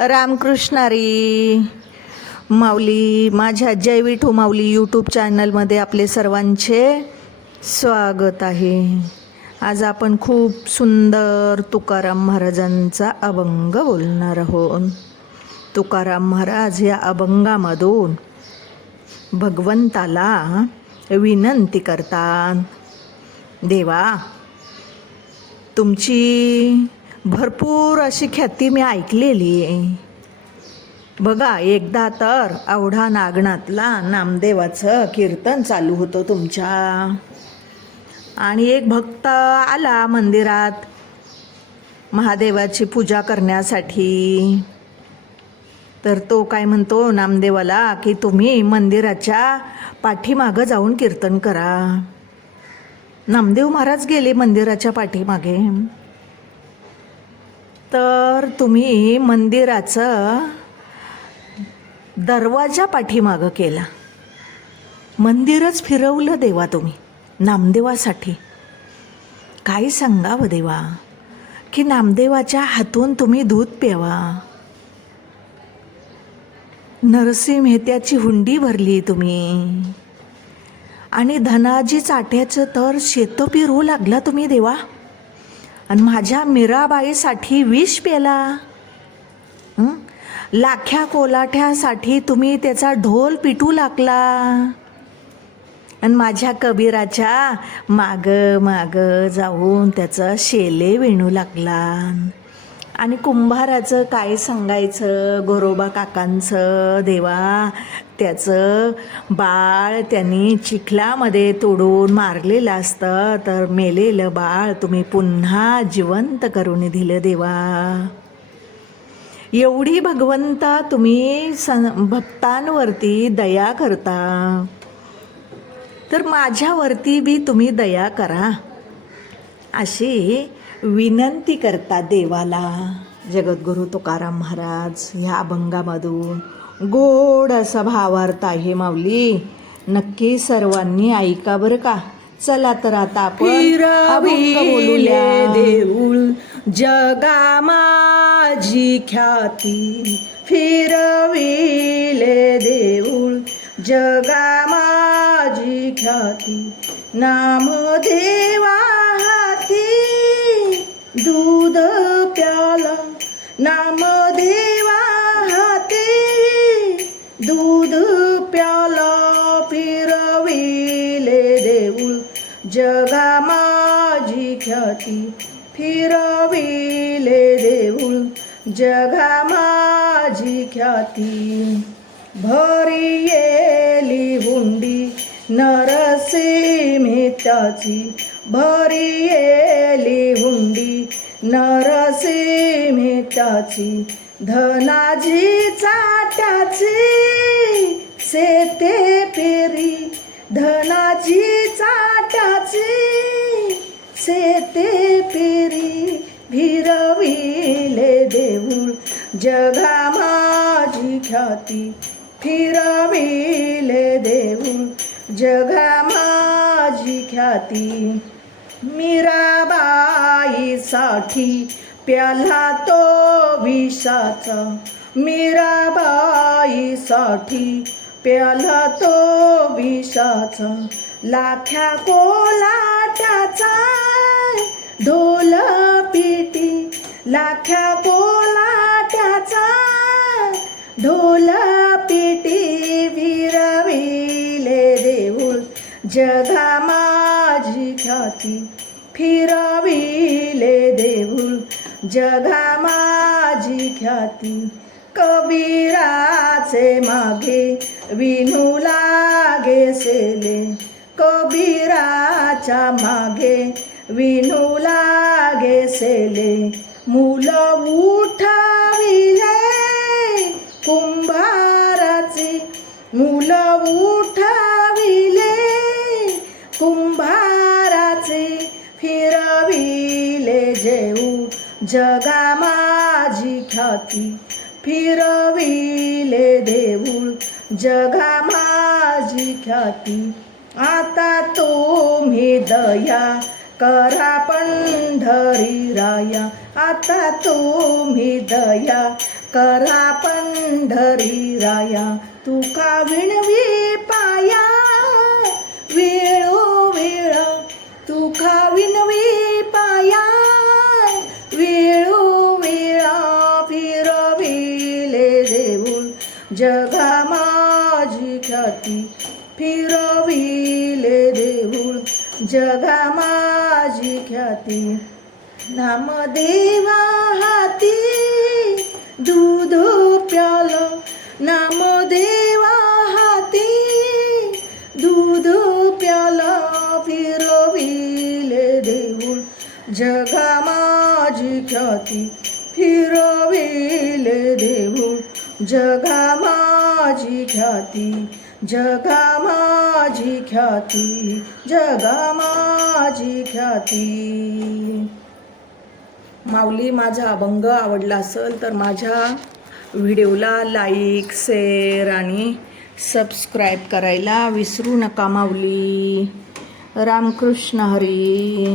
रामकृष्णारी माऊली माझ्या जय विठू माऊली यूट्यूब चॅनलमध्ये आपले सर्वांचे स्वागत आहे. आज आपण खूप सुंदर तुकाराम महाराजांचा अभंग बोलणार आहोत. तुकाराम महाराज या अभंगामधून भगवंताला विनंती करतात. देवा तुमची भरपूर अशी ख्याती मी ऐकलेली आहे. बघा एकदा तर आवढा नागनाथला नामदेवाचं कीर्तन चालू होतं तुमच्या. आणि एक भक्त आला मंदिरात महादेवाची पूजा करण्यासाठी. तर तो काय म्हणतो नामदेवाला की तुम्ही मंदिराच्या पाठीमागं जाऊन कीर्तन करा. नामदेव महाराज गेले मंदिराच्या पाठीमागे. तर तुम्ही मंदिराचं दरवाजा पाठीमागं केला. मंदिरच फिरवलं देवा तुम्ही नामदेवासाठी. काय सांगावं देवा? की नामदेवाच्या हातून तुम्ही दूध प्यावा. नरसिंह मेहत्याची हुंडी भरली तुम्ही. आणि धनाजी चाट्याचं तर शेतो पिरू लागला तुम्ही देवा. आणि माझ्या मीराबाईसाठी विष पेला लाख्या कोलाठ्यासाठी तुम्ही त्याचा ढोल पिटू लागला. आणि माझ्या कबीराच्या माग माग जाऊन त्याचं शेले विणू लागला. आणि कुंभाराचं काय सांगायचं? गोरोबा काकांचं देवा त्याचं बाळ त्यांनी चिखलामध्ये तोडून मारलेलं असतं तर मेलेलं बाळ तुम्ही पुन्हा जिवंत करून दिलं देवा. एवढी भगवंता तुम्ही सन भक्तांवरती दया करता. तर माझ्यावरती बी तुम्ही दया करा. अशी विनंती करता देवाला. जगद्गुरू तुकाराम महाराज ह्या अभंगामधून गोड असा भावार्थ आहे माऊली. नक्की सर्वांनी ऐका बरं का. चला तर आता आपण बोलूया. देऊळ जगा माझी ख्याती. फिरविले देऊळ जगा माझी ख्याती. नाम देवा दूध प्याला नाम देवा हाती. दूध प्याला फिरविले देऊळ जगा माझी ख्याती. फिरविले देऊळ जगा माझी ख्याती. भरी येली हुंडी नरसिंहिताची भरी येली हुंडी धनाजी चाट्याची सेते पेरी धनाजी चाट्याची सेते पेरी फिरविले देऊळ. जगा माझी ख्याती फिरविले देऊळ. जगा माझी ख्याती साठी प्याला तो विषाचा मीराबाईसाठी. प्याला तो विषाचा लाख्या कोलाट्याचा ढोल पिटी. लाख्या कोलाट्याचा ढोल पिटी विरविले देऊळ. जगा माझी ख्याती. फिरविले देऊळ जगा माझी ख्याती. कबीराचे मागे विनू लागे सेले. कबीराच्या मागे विनू लागे सेले. मुलं उठविले कुंभाराचे. मुलं उठ जगा माझी ख्याती फिरविले देऊळ. जगा माझी ख्याती आता तुम्ही दया करा पंढरी राया. आता तुम्ही दया करा पंढरी राया. तुका विणवी पाया वेळो वेळ तुका विणवी जगा माझी ख्याती. नामदेवा हाती. दूध प्याल. नामदेवा हाती. दूध प्याल. फिरविले देऊळ. जगा माझी ख्याती. फिरविले देऊळ. जगा माझी ख्याती. जगा माझी ख्याती जगा माझी ख्याती. माऊली माझा अभंग आवडला असेल तर माझ्या व्हिडिओला लाईक शेअर आणि सबस्क्राईब करायला विसरू नका माऊली. रामकृष्ण हरी.